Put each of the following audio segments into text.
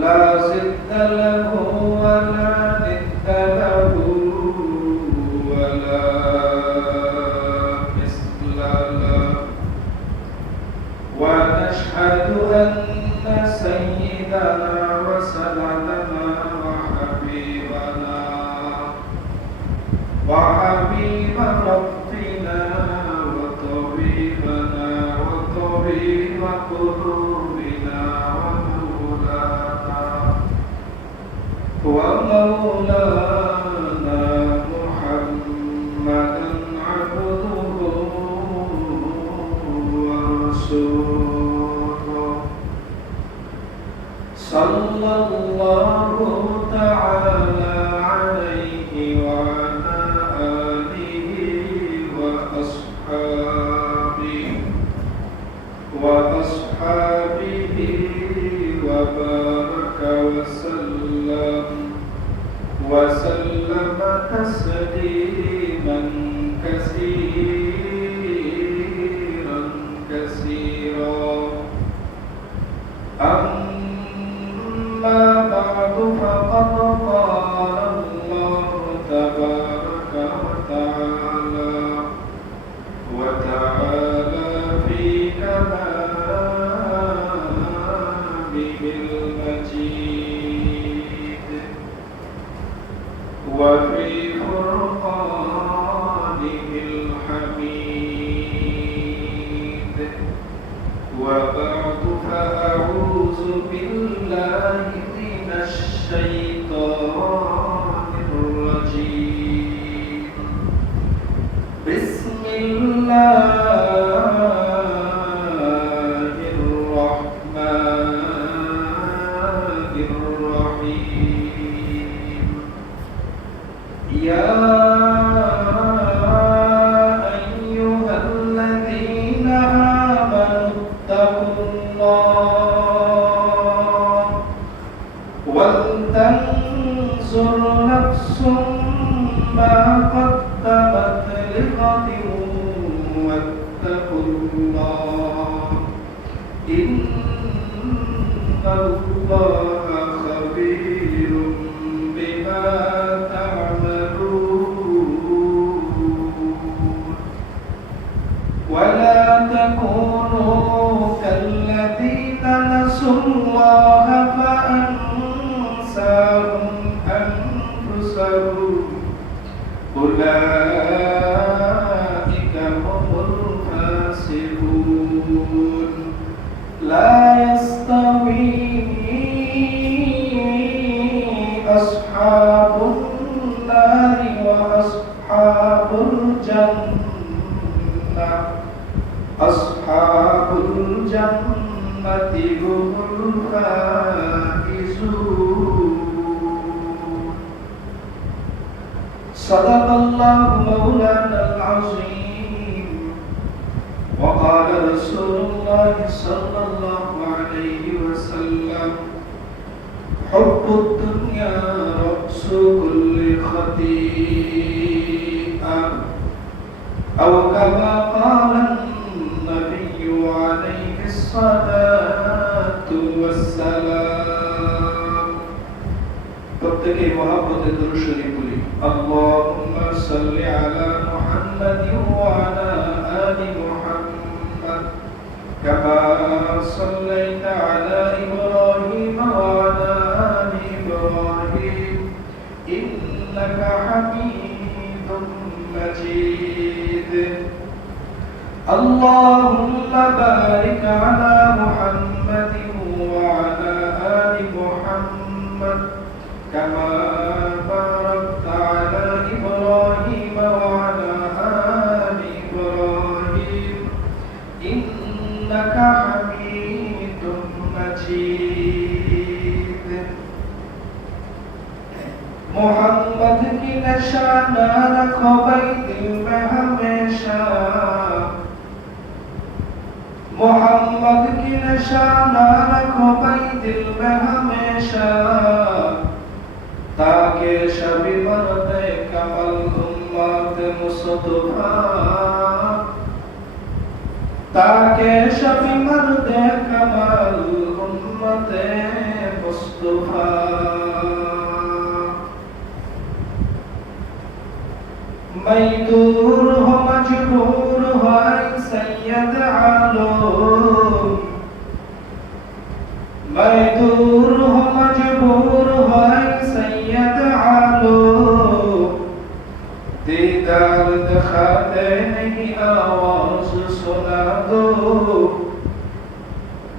لا ضد له ولا ند له ولا مثل له ونشهد أن سيدنا وسندنا وحبيب ربنا وطبيبنا وطبيب قلوبنا ومولانا محمدا عبده ورسوله صلى الله تعالى عليه وعلى آله وأصحابه وبارك وسلم تسليما كثيرا كثيرا أما بعد فقد قال الله تبارك وتعالى في كلامه المجيد وفي فرقانه الحميد وبعد فأعوذ بالله من الشيطان الرجيم بسم الله الرحمن الرحيم يا أيها الذين آمنوا اتقوا الله ولتنظر نفس ما قدمت لغد واتقوا الله إن الله خبير بما تعملون ولا تكونوا كالذين نسوا الله فأنساهم أنفسهم أولئك هم الفاسقون لا يستوي أصحاب النار وأصحاب الجنة أصحاب الجنة هم الفائزون صدق الله مولانا العظيم وقال رسول الله صلى الله عليه وسلم حب الدنيا رأس كل خطيئة أو كما قال النبي عليه الصلاة والسلام প্রত্যেকে মহব্বতে দরুদ শরীফ বলি আল্লাহুম্মা সাল্লি আলা মুহাম্মাদিন ওয়া আলা আলি মুহাম্মাদ কামা সাল্লাইতা আলা ইব্রাহিম ওয়া আলা আলি ইব্রাহিম ইন্নাকা হামিদুম মাজিদ আল্লাহুম্মা বারিক আলা মুহাম্মাদিন ওয়া আলা আলি মুহাম্মাদ كما باركت على إبراهيم وعلى آل إبراهيم إنك حميد مجيد محمد की निशाना रखो भाई दिल में हमेशा मोहम्मद की निशाना रखो भाई दिल में हमेशा ताकि शबी मर्दे कमल उम्मत मुस्तफा ताकि शबी मर्दे कमल उम्मत मुस्तफा मजदूर हो मजबूर हो सैयद आलो दीदार दिखाते नहीं आवाज सुना दो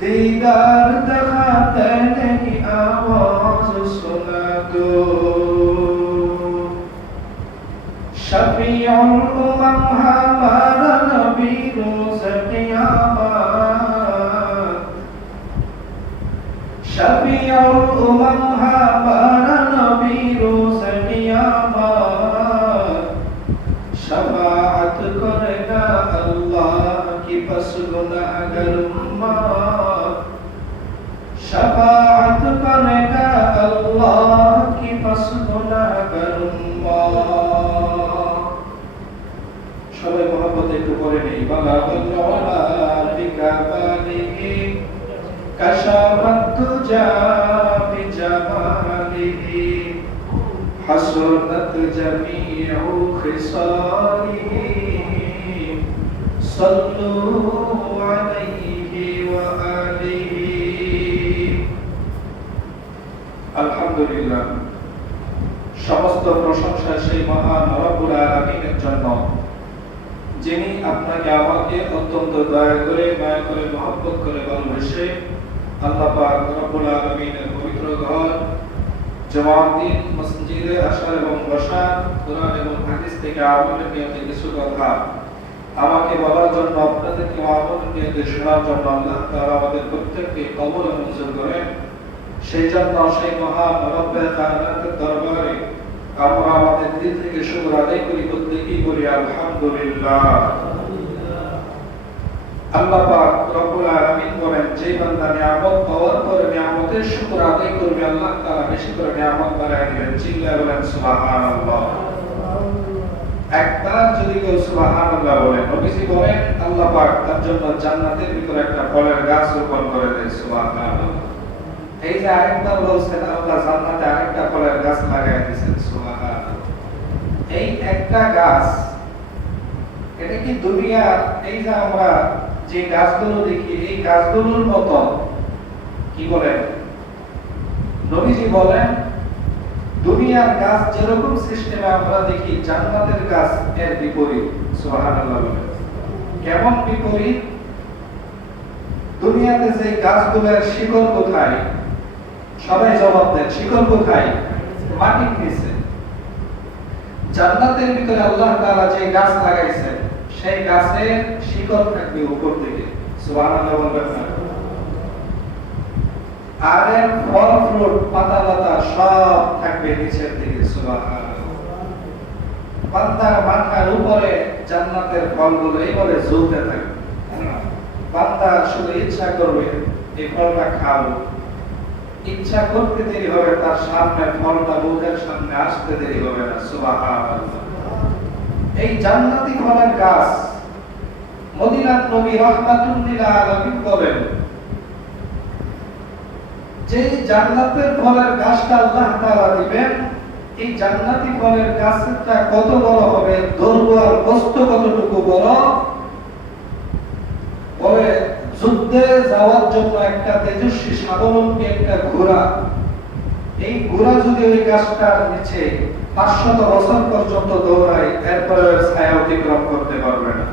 दीदार दिखाते नहीं आवाज सुना दो शफीउल उम्म हमारा नबी रोज़ क़यामत शफीउल उम्म हमारा नबी रोज़ क़यामत शफाअत करेगा अल्लाह की बस गुनाहगार उम्मत शफाअत करेगा अल्लाह की बस गुनाहगार उम्मत সবাই মহব্বত একটু করে নেই বালাগাল ওয়ালা বিকামালিহি কাশাফাত তুজা বিজামালিহি হাসনাত জামিউ খিসালিহি সাল্লু আলাইহি ওয়া আলিহি আলহামদুলিল্লাহ সমস্ত প্রশংসা সেই মহান রব্বুল আলামিনের জন্য যিনি আপনাকে আমাকে অত্যন্ত দয়া করে মায়া করে মহব্বত করে ভালোবেসে আল্লাহ পাক রব্বুল আলামিনের পবিত্র ঘর জমাদ্দিন মসজিদে আসার এবং বসার কোরআন এবং হাদিস থেকে আমলের নিয়তে কিছু কথা আমাকে বলার জন্য আপনাদেরকে আমলের নিয়তে শোনার জন্য আল্লাহ তাআলা আমাদের প্রত্যেককে কবুল ও মঞ্জুর করেন সেই জন্য সেই মহান রব্বে কায়নাতের দরবারে আমরা আমাদের দিল থেকে শুকর আদায় করি প্রত্যেকেই বলি আলহামদুলিল্লাহ আল্লাহ পাক রব্বুল আলামিন বলেন যে বান্দা নিয়ামত পাওয়ার পরে নিয়ামতের শুকর আদায় করবে আল্লাহ তাআলা বেশি করে নিয়ামত বাড়ায় দিবেন চিল্লায়ে বলেন সুবহানাল্লাহ একবার যদি কেউ সুবহানাল্লাহ বলে নবীজি বলেন আল্লাহ পাক তার জন্য জান্নাতের ভিতরে একটা ফলের গাছ রোপণ করে দেয় সুবহানাল্লাহ এই যে আরেকবার বলছেন আল্লাহ জান্নাতে আরেকটা ফলের গাছ লাগায় দিয়েছেন সুবহানাল্লাহ এই একটা গাছ এটা কি দুনিয়ার এই যে আমরা যে গাছগুলো দেখি এই গাছগুলোর মতো কি বলেন নবীজি বলেন দুনিয়ার গাছ যেরকম সিস্টেমে আমরা দেখি জান্নাতের গাছ এর বিপরীত সুবহানাল্লাহ বলেন কেমন বিপরীত দুনিয়াতে যে গাছগুলোর শিকড় কোথায় সবাই জবাব দেন শিকড় কোথায় মাটির নিচে জান্নাতের ভিতরে আল্লাহ তাআলা যে গাছ লাগাইছেন সেই গাছের শিকড় থাকবে উপর থেকে সুবহানাল্লাহ বলবেন না আর এর ফল ফ্রুট পাতা লতা সব থাকবে নিচের দিকে সুবহানাল্লাহ বান্দার মাথার উপরে জান্নাতের ফলগুলো এইভাবে ঝুলতে থাকবে বান্দা শুধু ইচ্ছা করবে এই ফলটা খাবো ইচ্ছা করতে দেরি হবে তার সামনে ফলটা মুখের সামনে আসতে দেরি হবে না সুবহানাল্লাহ এই জান্নাতি ফলের গাছ মদিনার নবী রাহমাতুল লিল আলামিন বলেন যে জান্নাতের ফলের গাছটা আল্লাহ তাআলা দিবেন এই জান্নাতি ফলের গাছটা কত বড় হবে দৈর্ঘ্য আর প্রস্থ কতটুকু বড় বলে যুদ্ধে যাওয়ার জন্য একটা তেজস্বী স্বাবলম্বী একটা ঘোড়া এই ঘোড়া যদি ওই গাছটার নিচে 500 বছর পর্যন্ত দৌড়ায় এরপরে ছায়া অতিক্রম করতে পারবে না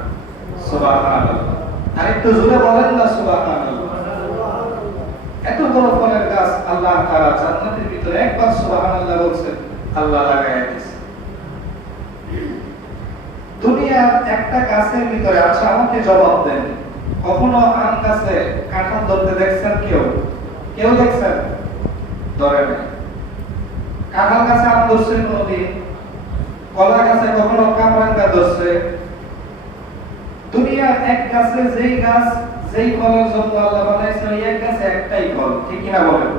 সুবহানাল্লাহ আরেকটু জোরে বলেন না সুবহানাল্লাহ এত বড় ফলের গাছ আল্লাহ তাআলা জান্নাতের ভিতরে একবার সুবহানাল্লাহ বলছেন আল্লাহ লাগায় দিয়েছে দুনিয়ার একটা গাছের ভিতরে আচ্ছা আমাকে জবাব দেন কখনো আম গাছে কাঁঠাল ধরতে দেখছেন কেউ দেখছেন ধরে না কাঁঠাল গাছে আম ধরছে কোনদিন কলা গাছে কখনো কামরাঙ্গা ধরছে দুনিয়ার এক গাছে যেই ফলের জন্য আল্লাহ বানাইছে ওই এক গাছে একটাই ফল ঠিক কিনা বলেন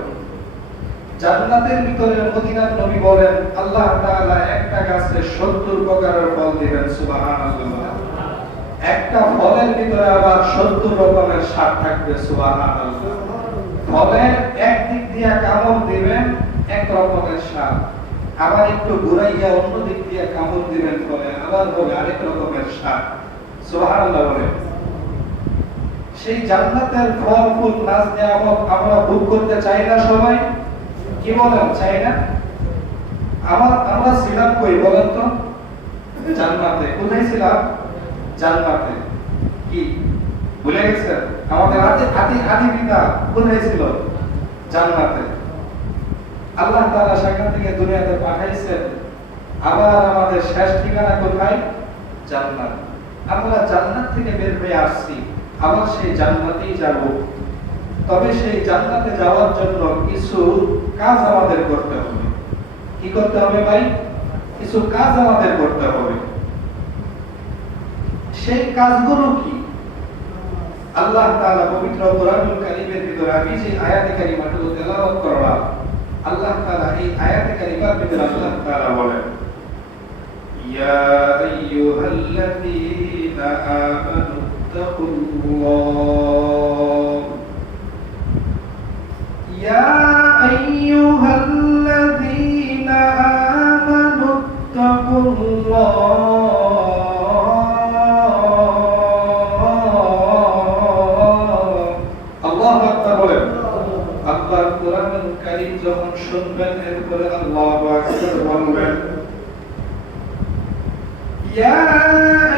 জান্নাতের ভিতরে মদিনার নবী বলেন আল্লাহ তাআলা একটা গাছে 70 প্রকারের ফল দিবেন সুবহানাল্লাহ একটা ফলের ভিতরে আবার 70 রকমের স্বাদ থাকবে সুবহানাল্লাহ ফলের এক দিক দিয়ে কামড় দিবেন এক রকমের স্বাদ আবার একটু ঘুরাইয়া অন্য দিক দিয়ে কামড় দিবেন ফলে আবার হবে আরেক রকমের স্বাদ সুবহানাল্লাহ বলেন সেই জান্নাতের ফল ফুল নাজ নিয়ামত আমরা ভোগ করতে চাই না সবাই? কি বলেন, চাই না? আমরা ছিলাম কই বলেন তো? জান্নাতে। কোথায় ছিলাম? জান্নাতে। কি ভুলে গেছেন? আমাদের আদি পিতা কোথায় ছিল? জান্নাতে। আল্লাহ তাআলা সেখান থেকে দুনিয়াতে পাঠাইছেন, আবার আমাদের শেষ ঠিকানা কোথায়? জান্নাত। আমরা জান্নাত থেকে বের হয়ে আসছি, আবার সেই জান্নাতেই যাব। তবে সেই জান্নাতে যাওয়ার জন্য কিছু কাজ আমাদের করতে হবে। কি করতে হবে ভাই? কিছু কাজ আমাদের করতে হবে। সেই কাজগুলো কি? আল্লাহ তাআলা পবিত্র কোরআনুল কারীমের ভিতরে আমি যে আয়াতে কারিমাগুলো তেলাওয়াত করলাম, আল্লাহ তাআলা এই আয়াতে কারিমার ভিতরে আল্লাহ তাআলা বলেন, ইয়া আইয়ুহাল্লাযীনা আমানু তাকুল্লাহ, ইয়া আইয়ুহাল্লাযীনা আমানু তাকুল্লাহ। আল্লাহর কোরআনুল কারীম যখন শুনবেন, এরপরে আল্লাহু আকবার বলবেন। ইয়া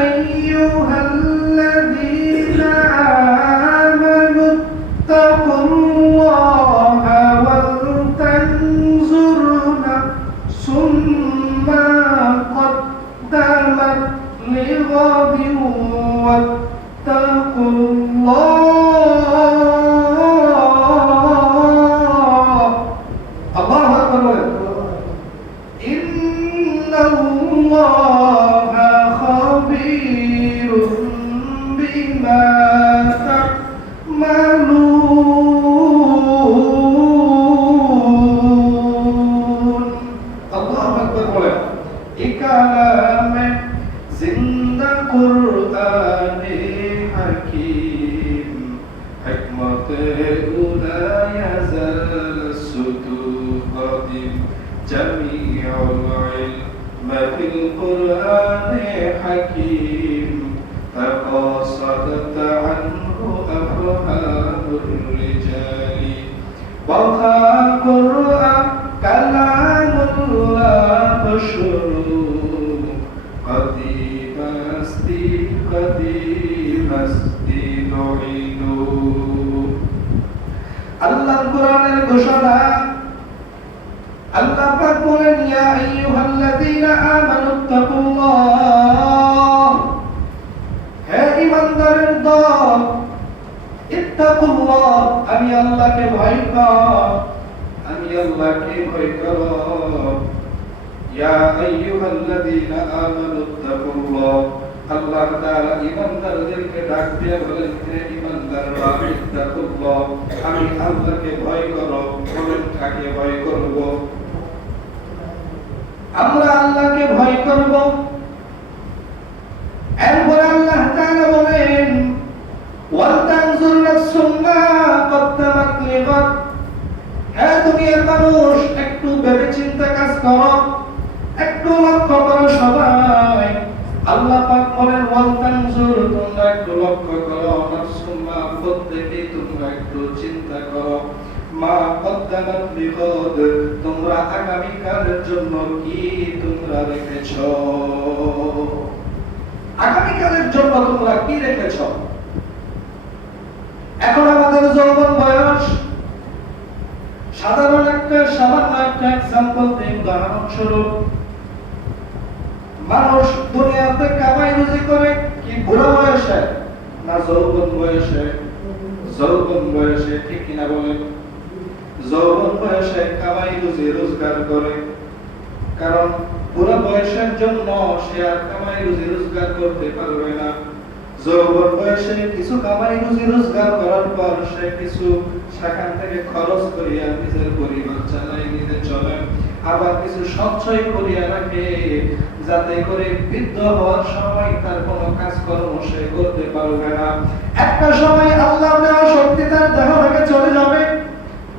আইয়ুহাল্লাযীনা আমানু তাকুল্লাহা ওয়াল তানজুর নাফসুম মা কদ্দামাত লিগাদিন ওয়াত্তাকুল্লাহ। جميع العلم في القرآن حكيم تقاصدت عنه أفهام الرجال وها قرآن كلام الله بشر قديم أستي نعينه الله القرآن الغشنا আল্লাহ পাক বলেন, ইয়া আইয়ুহাল্লাযীনা আমানু তাকুল্লাহ, হে ঈমানদারের দল, ইত্তাকুল্লাহ, আমি আল্লাহকে ভয় কর, আমি আল্লাহকে ভয় করো। ইয়া আইয়ুহাল্লাযীনা আমানু তাকুল্লাহ, আল্লাহ তাআলা ঈমানদারদেরকে ডাক দিয়ে বলেন, হে ঈমানদাররা, ইত্তাকুল্লাহ, আমি আল্লাহকে ভয় করো। বলেন, কাকে ভয় করব? আমরা আল্লাহকে ভয় করব। এরপর আল্লাহ তাআলা বলেন, ওয়াল তানজুর নাফসুম মা কদ্দামাত লিগাদ, হে দুনিয়ার মানুষ, একটু ভেবে চিন্তা কাজ করো, একটু লক্ষ্য করো সবাই। আল্লাহ পাক বলেন, ওয়াল তানজুর, তোমরা একটু লক্ষ্য করো, নাফসুম মা, প্রত্যেকে তোমরা একটু চিন্তা করো, মা কদ্দামাত লিগাদ, তোমরা আগামী কালের জন্য কি তোমরা রেখেছো, আগামী কালের জন্য তোমরা কি রেখেছো। এখন আমাদের যৌবন বয়স, সামান্য একটা এক্সাম্পল দিই, উদাহরণস্বরূপ, মানুষ দুনিয়াতে কামাই রুজি করে কি বুড়ো বয়সে না যৌবন বয়সে? যৌবন বয়সে, ঠিক কিনা বলেন? যৌবন বয়সে কামাই রুজি রোজগার করে, কারণ বুড়ো বয়সের জন্য সে আর কামাই রুজি রোজগার করতে পারবে না। যৌবন বয়সে কিছু কামাই রুজি রোজগার করার পর সে কিছু সেখান থেকে খরচ করিয়া নিজের পরিবার চালায়, নিজে চলে, আবার কিছু সঞ্চয় করিয়া রাখে, যাতে করে বৃদ্ধ হওয়ার সময় তার কোনো কাজকর্ম সে করতে পারবে না। একটা সময় আল্লাহর দেওয়া শক্তি তার দেহ থেকে চলে যাবে,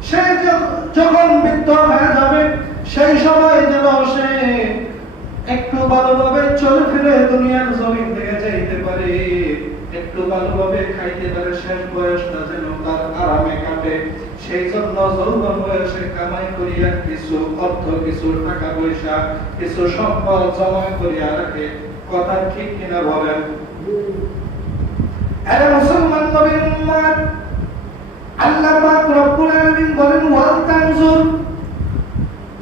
সে যখন বৃদ্ধ হয়ে যাবে, সেই সময় যেন সে একটু ভালোভাবে চলে ফিরে দুনিয়ার জমিন থেকে যাইতে পারে, একটু ভালোভাবে খাইতে পারে, শেষ বয়সটা যেন তার আরামে কাটে। সেই জন্য যৌবন বয়সে কামাই করিয়া কিছু অর্থ, কিছু টাকা পয়সা, কিছু সম্পদ জমা করিয়া রাখে। কথা ঠিক কিনা বলেন? আরে মুসলমান নবীর উম্মত, আল্লাহ পাক রব্বুল আলামিন বলেন ওয়াল তানজুর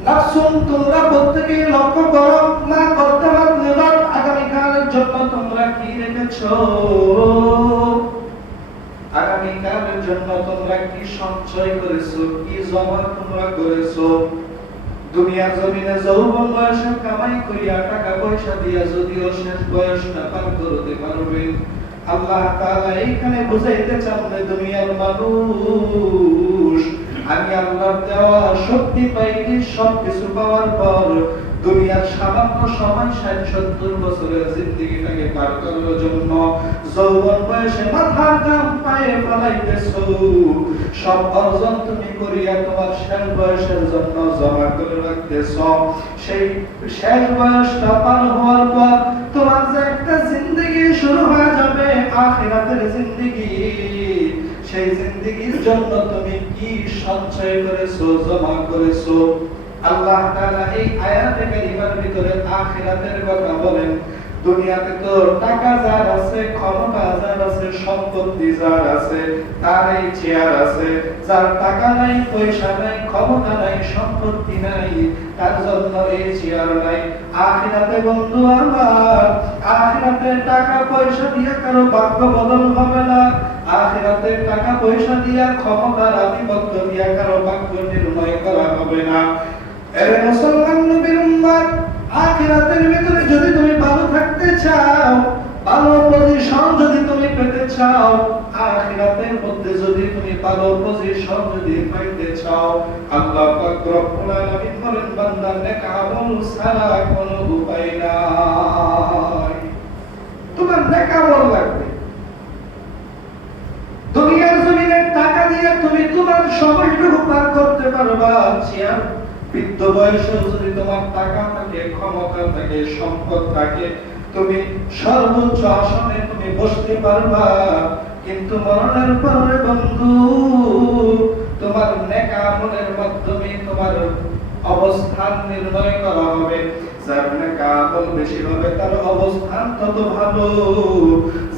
নাফসুন, তোমরা প্রত্যেকে লক্ষ্য করো মা কদ্দামাত লিগাদ, আগামী কালের জন্য তোমরা কি রেখেছো, আগামী কালের জন্য তোমরা কি সঞ্চয় করেছো, কি জমা তোমরা করেছো। দুনিয়ার জমিনে যৌবন বয়সে কামাই করিয়া টাকা পয়সা দিয়া যদিও শেষ বয়সটা পার করতে পারবেন, আল্লাহ তাআলা এইখানে বুঝাইতে চান যে দুনিয়ার মানুষ, আমি আল্লাহর দেওয়া শক্তি পাইনি, সবকিছু পাওয়ার পর দুনিয়ার সামান্য সময় ৬০-৭০ বছরের জিন্দেগিটাকে পার করার জন্য যৌবন বয়সে মাথার ঘাম পায়ে ফেলাইতেছো। সব অর্জন তুমি করিয়া তোমার শেষ বয়সের জন্য জমা করে রাখতেছো। সেই শেষ বয়সটা পার হওয়ার পর তোমার যে একটা জিন্দেগি শুরু হয়ে যাবে, আখিরাতের জিন্দেগি, সেই জিন্দেগির জন্য তুমি কি সঞ্চয় করেছো, জমা করেছো। আল্লাহ তাআলা এই আয়াতে কারিমার ভিতরে আখিরাতের কথা বলেন। দুনিয়াতে তো টাকা যার আছে, ক্ষমতা যার আছে, সম্পত্তি যার আছে, তার এই চেয়ার আছে। যার টাকা নাই, পয়সা নাই, ক্ষমতা নাই, সম্পত্তি নাই, তার জন্য এই চেয়ার নাই। আখিরাতে বন্ধু আমার, আখিরাতে টাকা পয়সা দিয়ে কারো ভাগ্য বদল হবে না। আখিরাতে টাকা পয়সা দিয়া, ক্ষমতার আধিপত্য দিয়া কারো ভাগ্য নির্ণয় করা হবে না। এরে মুসলমান নবীর উম্মত, আখিরাতের ভিতরে যদি তুমি ভালো থাকতে চাও, ভালো পজিশন যদি তুমি পেতে চাও, আখিরাতের মধ্যে যদি তুমি ভালো পজিশন যদি পাইতে চাও, আল্লাহ পাক রব্বুল আলামিন বলেন বান্দা নেক আমল ছাড়া কোনো উপায় নাই। তোমার নেক আমল লাগবে। দুনিয়ার জমিনে টাকা দিয়ে তুমি তোমার সময়টুকু পার করতে পারবা। চেয়ার বৃদ্ধ বয়সে যদি তোমার টাকা থাকে, ক্ষমতা থাকে, সম্পদ থাকে, তুমি সর্বোচ্চ আসনে তুমি বসতে পারবা। কিন্তু মরণের পরে বন্ধু, তোমার নেক আমলের মাধ্যমে তোমার অবস্থান নির্ণয় করা হবে। যার নেক আমল বেশি হবে তার অবস্থান তত ভালো,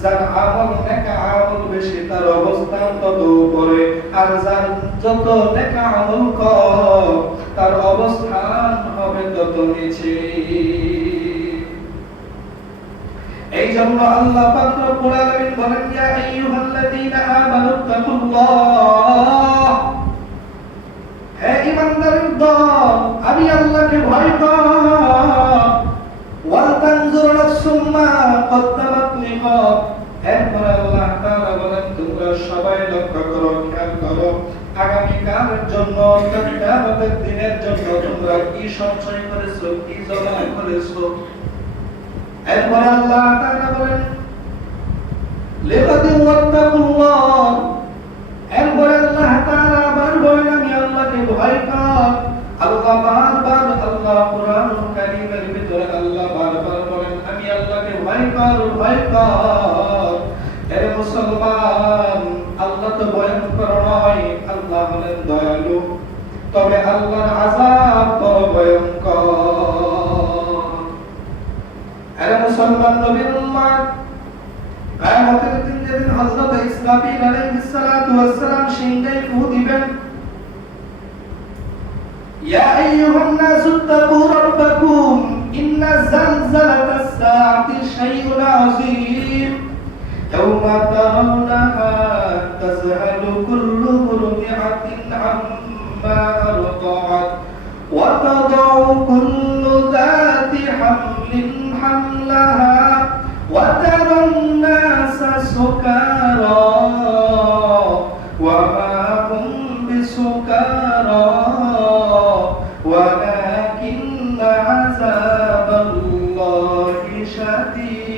যার আমল নেক আমল বেশি তার অবস্থান তত উপরে, আর যার যত নেক আমল কম তার অবস্থান হবে তত নিচে। এই জন্য আল্লাহ পাক রব্বুল আলামিন বলেন ইয়া আইয়ুহাল্লাযীনা আমানুত্তাকুল্লাহ, হে ঈমানদারের দল, আমি আল্লাহকে ভয় করো। ওয়াল তানজুর নাফসুম মা কদ্দামাত লিগাদ, এরপরে আল্লাহ তাআলা বলেন তোমরা সবাই লক্ষ্য করো, খেয়াল করো, আগামী কালের জন্য, কিয়ামতের দিনের জন্য তোমরা কি সঞ্চয় করেছো, কি জমা করেছো। এরপরে আল্লাহ তাআলা বলেন লিগাদি ওয়াত্তাকুল্লাহ, এরপরে আল্লাহ তাআলা আবার বলেন আমি আল্লাহকে ভয় কর। আল্লাহ বারবার, আল্লাহ কুরআনুল কারীমের ভিতরে আল্লাহ বারবার বলেন আমি আল্লাহকে ভয় কর, ভয় কর। এরে মুসলমান, আল্লাহ তো ভয়ঙ্কর নয়, আল্লাহ হলেন দয়ালু, তবে আল্লাহর আযাব বড় ভয়ঙ্কর। এরে মুসলমান নবীর উম্মত, কিয়ামতের দিন যেদিন হযরত ইসরাফিল আলাইহিস সালাতু ওয়াস সালাম সিংহায় ফু দিবেন, ইয়া আইয়ুহান নাসু তাকু রাব্বাকুম ইন্না যালজালাতাস সাআতি শাইউন আযীম ইয়াওমা তারাউনাহা তাযহালু কুল্লু মুরদিআতিন আম্মা আরদাআত ওয়া তাদাউ কুল্লু যাতি হামলিন হামলাহা ওয়া তারান নাসা সুকারা ওয়া মা হুম বিসুকারা ওয়ালাকিন্না আযাবাল্লাহি শাদীদ।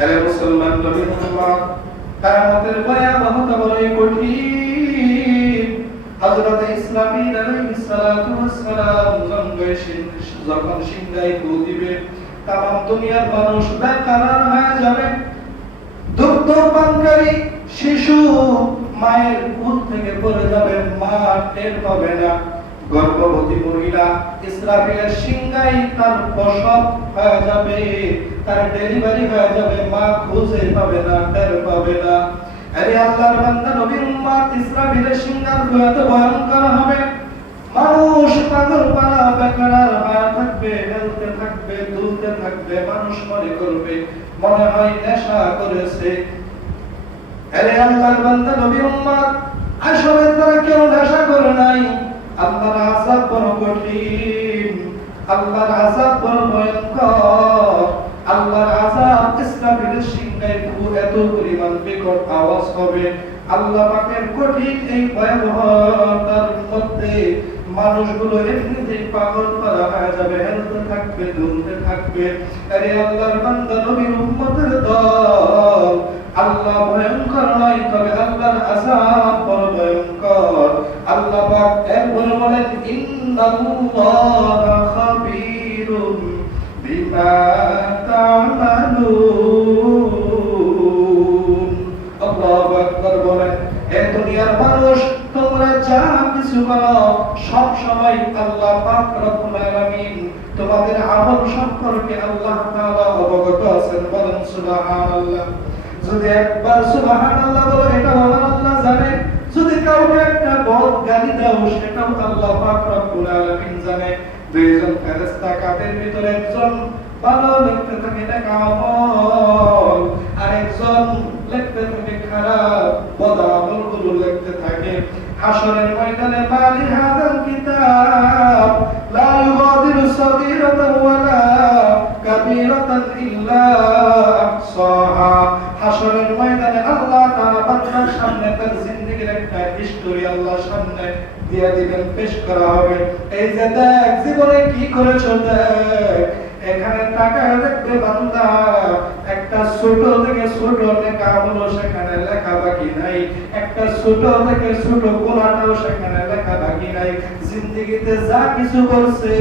আরে মুসলমান নবীর উম্মত, কিয়ামতের ভয়াবহতা বড়ই কঠিন। হযরত ইসরাফিল আলাইহিস সালাতু ওয়াস সালাম যখন সিংহায় ফু দিবে, তামাম দুনিয়ার মানুষ বেকারার হয়ে যাবে। দুগ্ধ পানকারী শিশু মায়ের কোল থেকে পড়ে যাবে, মা টের পাবে না। গর্ভবতী মহিলা ইসরাফিলের সিংহায় তার প্রসব হয়ে যাবে, তার ডেলিভারি হয়ে যাবে, মা খুঁজে পাবে না, টের পাবে না। আরে আল্লাহর বান্দা নবীর উম্মত, ইসরাফিলের সিংহার এত ভয়ঙ্কর হবে, মানুষ পাগল পারা বেকারার হয়ে থাকবে, হেলতে থাকবে, দুলতে থাকবে, মানুষ মনে করবে মনে হয় নেশা করেছে। আরে আল্লাহর বান্দা নবীর উম্মত, আসলে তারা কেউ নেশা করে নাই। আল্লাহর আযাব বড় কঠিন, আল্লাহর আযাব বড় ভয়ঙ্কর। আল্লাহর আযাব ইসরাফিলের সিংহায় এত পরিমাণ বিকট আওয়াজ হবে। আল্লাহ পাকের কঠিন এই ভয়াবহতার মধ্যে মানুষগুলো এমনিতেই পাগল পারা হয়ে যাবে, হেলতে থাকবে, দুলতে থাকবে। আরে আল্লাহর বান্দা নবীর উম্মতের দল, আল্লাহ ভয়ঙ্কর নয়, তবে আল্লাহর আযাব বড় ভয়ঙ্কর। আল্লাহ পাক এরপরে বলেন, ইন্নাল্লাহা খাবীরুম বিমা তা'মালুন। আল্লাহু আকবার বলেন, হে দুনিয়ার মানুষ, তোমরা যা কিছু করো সব সময় আল্লাহ পাক রব্বুল আলামিন তোমাদের আমল সম্পর্কে আল্লাহ তাআলা অবগত আছেন। বলেন সুবহানাল্লাহ। যদি একবার সুবহানাল্লাহ বলো, এটা আমার আল্লাহ জানে। যদি কাউকে একটা বদ গালি দাও, সেটাও আল্লাহ পাক রব্বুল আলামিন জানে। দুইজন ফেরেশতা কাদের ভিতরে একজন ভালো লিখতে থাকে নেক আমল, আরেকজন লিখতে থাকে খারাপ বদ আমলগুলো লিখতে থাকে। হাশরের ময়দানে মালি হাদাল কিতাব লা ইউগাদিরু সগীরাতান ওয়ালা কাবীরাতান ইল্লা আহসাহা। হাশরের ময়দানে আল্লাহ তাআলা বান্দার সামনে তার জিন্দেগীর একটা হিস্টরি আল্লাহর সামনে দিয়ে দিবেন, পেশ করা হবে। এই যে দেখ জীবনে কি করেছো, দেখ এখানে তাকায় দেখবে বান্দা, একটা ছোট থেকে ছোট নেক আমল সেখানে লেখা বাকি নাই, একটা ছোট থেকে ছোট গুনাহও সেখানে লেখা বাকি নাই। জিন্দেগিতে যা কিছু করছে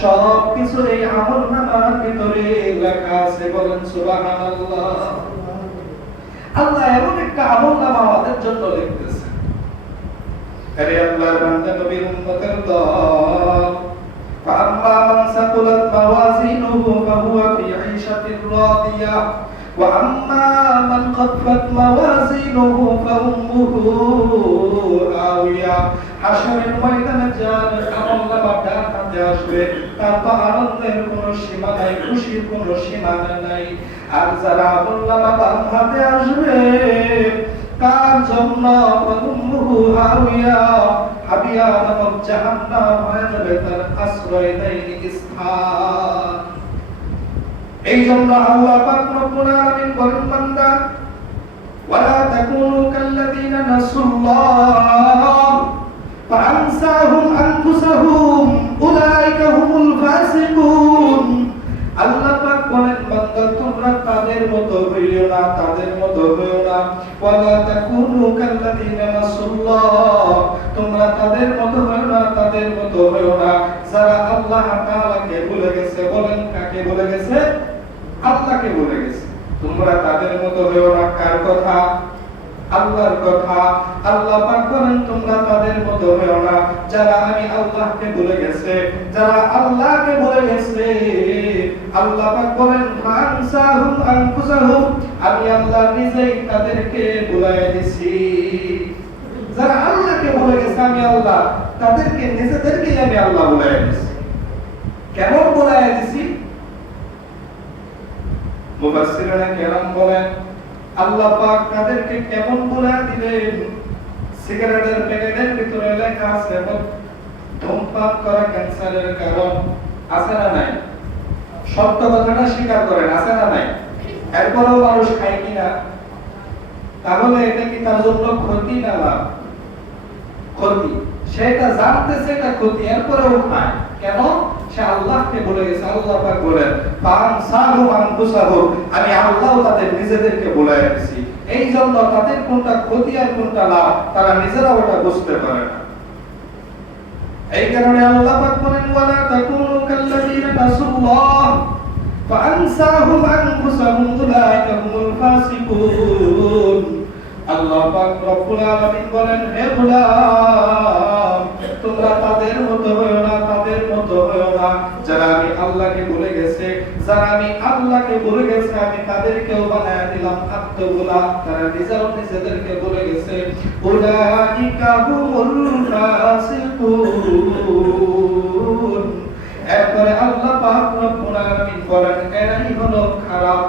সব কিছু এই আমলনামার ভিতরে লেখা আছে। বলেন সুবহানাল্লাহ। আল্লাহ এমন একটা আমলনামা আমাদের জন্য লিখতেছে। আরে আল্লাহর বান্দা নবীর উম্মতের দল, فأما من ثقلت موازينه فهو في عيشة راضية وأما من خفت موازينه فأمه هاوية। হাশরের ময়দানে যার আমলনামা ডান হাতে আসবে, তার তো আনন্দের কোনো সীমা নাই, খুশির কোনো সীমা নাই। আর যারা আমলনামা বাম হাতে আসবে, তার জন্য উম্মুহু হাওিয়া, হাবিয়া নামক জাহান্নাম হয়ে যাবে তার আশ্রয় নেয়নি স্থান। এই জন্য আল্লাহ পাক রব্বুল আলামিন বলেন, বান্দা ওয়ালা তাকুনু কাল্লাযীনা নাসুল্লাহ ফাআনসাহুম আনফুসাহুম উলাইকা হুমুল ফাসিকুন। আল্লাহ পাক বলেন, বান্দা তোমরা তাদের মতো হইও না, তাদের মতো হইও না। ওয়ালা তাকুনু কাল্লাযীনা নাসুল্লাহ, তোমরা তাদের মতো হইও না, তাদের মতো হইও না যারা আল্লাহ তাআলাকে ভুলে গেছে। বলেন কাকে ভুলে গেছে? আল্লাহকে ভুলে গেছে। তোমরা তাদের মতো হইও না। কার কথা? আল্লাহর কথা। আল্লাহ পাক বলেন, তোমরা তাদের মতো হইও না যারা আমি আল্লাহকে ভুলে গেছে, যারা আল্লাহকে ভুলে গেছে। আল্লাহ পাক বলেন, ফানসাহুম আনফুসাহুম, আমি আল্লাহ নিজেই তাদেরকে ভুলাইয়া দিছি। যারা আল্লাহকে ভুলে গেছে, আমি আল্লাহ তাদেরকে নিজেদেরকে আমি আল্লাহ ভুলাইয়া দিছি। কেমন ভুলাইয়া দিছি? মুফাসসিরুনা কেরাম বলেন, আল্লাহ পাক তাদেরকে কেমন ভুলাইয়া দিলেন। সিগারেটের প্যাকেটের ভিতরে লেখা আছে ধূমপান করা ক্যান্সারের কারণ, আছে না নাই? সত্য কথাটা স্বীকার করেন, আছে না নাই? এরপরেও মানুষ খায় কিনা? তাহলে এটা কি তার জন্য ক্ষতি না লাভ? ক্ষতি। সেটা জানতেছে এটা ক্ষতি, এরপরেও খায়। কেন? সে আল্লাহকে ভুলে গেছে। আল্লাহ পাক বলেন, ফানসাহুম আনফুসাহুম, আমি আল্লাহ তাদের নিজেদেরকে ভুলাইয়া দিয়েছি। এই জন্য তাদের কোনটা ক্ষতি আর কোনটা লাভ তারা নিজেরা ওটা বুঝতে পারে না। এই কারণে আল্লাহ পাক বলেন, ওয়ালা তাকুনু কাল্লাযীনা নাসুল্লাহ فأنساهم أنفسهم أولئك هم الفاسقون আল্লাহ পাক রব্বুল আলামিন বলেন, হে গোলাম, তোমরা তাদের মতো হয়ো না, তাদের মতো হয়ো না যারা আমি আল্লাহকে ভুলে গেছে। যারা আমি আল্লাহকে ভুলে গেছে আমি তাদেরকেও বানায় দিলাম আত্মভোলা, তারা নিজেদেরকে ভুলে গেছে। উলাইকা হুমুল ফাসিকুন। এরপরে আল্লাহ পাক রব্বুল আলামিন বলেন, এরাই হলো খারাপ,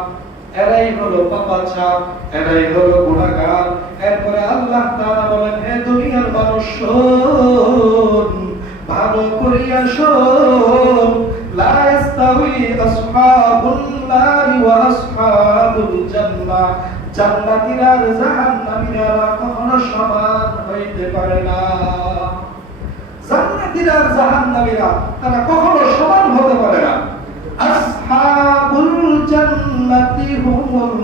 এরাই হলো পাপাচার, এরাই হলো গুনাহগার। এরপরে আল্লাহ তাআলা বলেন, হে দুনিয়ার মানুষ শোন, ভালো করিয়া শোন, লা ইস্তাউই আসহাবুন নারি ওয়া আসহাবুল জান্নাহ। জান্নাতীরা আর জাহান্নামীরা কখনো সমান হইতে পারে না। জান্নাতীরা আর জাহান্নামীরা তারা কখনো সমান হতে পারে না। আসহাবুল জান্নাতি হুমুল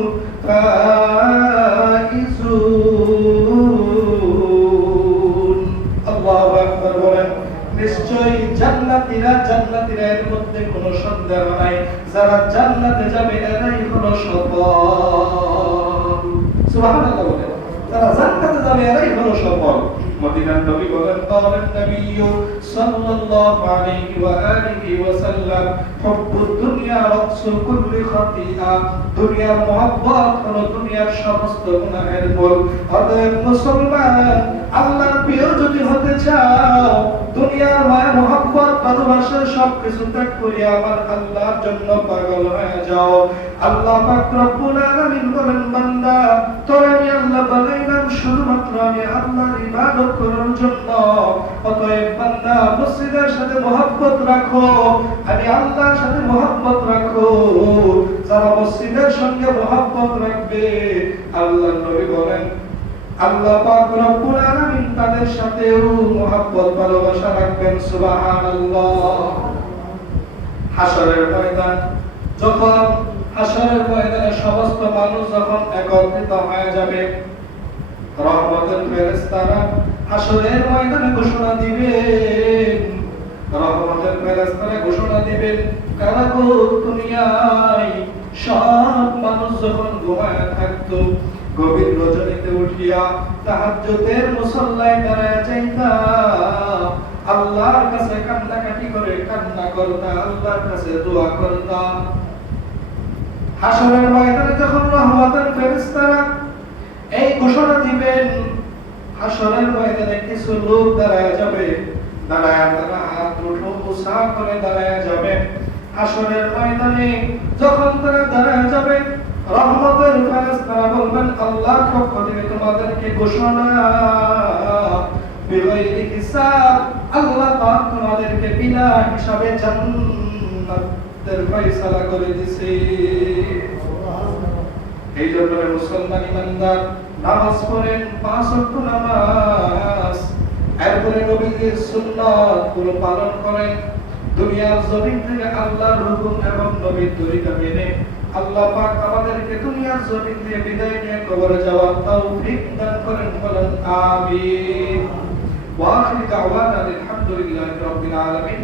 ফাইজুন। আল্লাহু আকবার বলেন, নিশ্চয়ই জান্নাতীরা এর মধ্যে কোনো সন্দেহ নাই, যারা জান্নাতে যাবে এরাই হলো সফল। সুবহানাল্লাহ বলেন, যারা জান্নাতে যাবে এরাই হলো সফল। মদিনার নবী বলেন, قالَ النبي صلى الله عليه وآله وسلم حب الدنيا رأس كل خطيئة। দুনিয়ার মহব্বত হলো দুনিয়ার সমস্ত গুনাহের মূল। অতএব মুসলমান, আল্লাহর প্রিয় যদি হতে চাও, দুনিয়ার মায়া মহব্বত ভালোবাসা সবকিছু ত্যাগ করে আমার আল্লাহর জন্য পাগল হয়ে যাও। আল্লাহ পাক রব্বুল আলামিন বলেন, বান্দা, তোরে আমি আল্লাহ বানাইলাম শুধুমাত্র আমি আল্লাহর ইবাদত করার জন্য। অতএব বান্দা, মসজিদের সাথে মহব্বত রাখো, আমি আল্লাহর সাথে মহব্বত রাখো। যারা মসজিদের সঙ্গে মহব্বত রাখবে, আল্লাহর নবী বলেন, আল্লাহ পাক রব্বুল আলামিন তাদের সাথেও মহব্বত ভালোবাসা রাখবেন। সুবহানাল্লাহ। হাশরের ময়দান, যখন হাশরের ময়দানে সমস্ত মানুষ যখন একত্রিত হয়ে যাবে, রহমতের ফেরেশতারা হাশরের ময়দানে ঘোষণা দিবেন, রহমতের ফেরেশতারা ঘোষণা দিবেন, কারা গো দুনিয়ায় সব মানুষ যখন ঘুমায় থাকতো, গভীর রজনীতে উঠিয়া তাহাজ্জুদের মুসল্লায় দাঁড়ায় যাইতা, আল্লাহর কাছে কান্নাকাটি করে কান্না করতা, আল্লাহর কাছে দোয়া করতা। হাশরের ময়দানে যখন রহমতের ফেরেশতারা এই ঘোষণা দিবেন, হাশরের ময়দানে কিছু লোক দাঁড়ায় যাবে, দাঁড়ায় তারা হাত মুঠো উঁচা করে দাঁড়ায় যাবে। হাশরের ময়দানে যখন তারা দাঁড়ায় যাবে, রহমতের ফেরেশতারা বলবেন, আল্লাহর পক্ষ থেকে তোমাদেরকে ঘোষণা, বিগাইরি হিসাব, আল্লাহ পাক তোমাদেরকে বিনা হিসাবে জান্নাতের ফয়সালা করে দিয়েছে। এই জন্য মুসলমান ইমানদার নামাজ পড়েন, 5 ওয়াক্ত নামাজ, এরপরে নবীর সুন্নাত গুলো পালন করেন। দুনিয়ার জমিন থেকে আল্লাহর হুকুম এবং নবীর তরিকা মেনে আল্লাহ পাক আমাদেরকে দুনিয়ার জমিন থেকে বিদায় নিয়ে কবরে যাওয়ার তৌফিক দান করেন, বলেন আমিন। ওয়া আখিরু দাওয়ানা আলহামদুলিল্লাহি রাব্বিল আলামিন।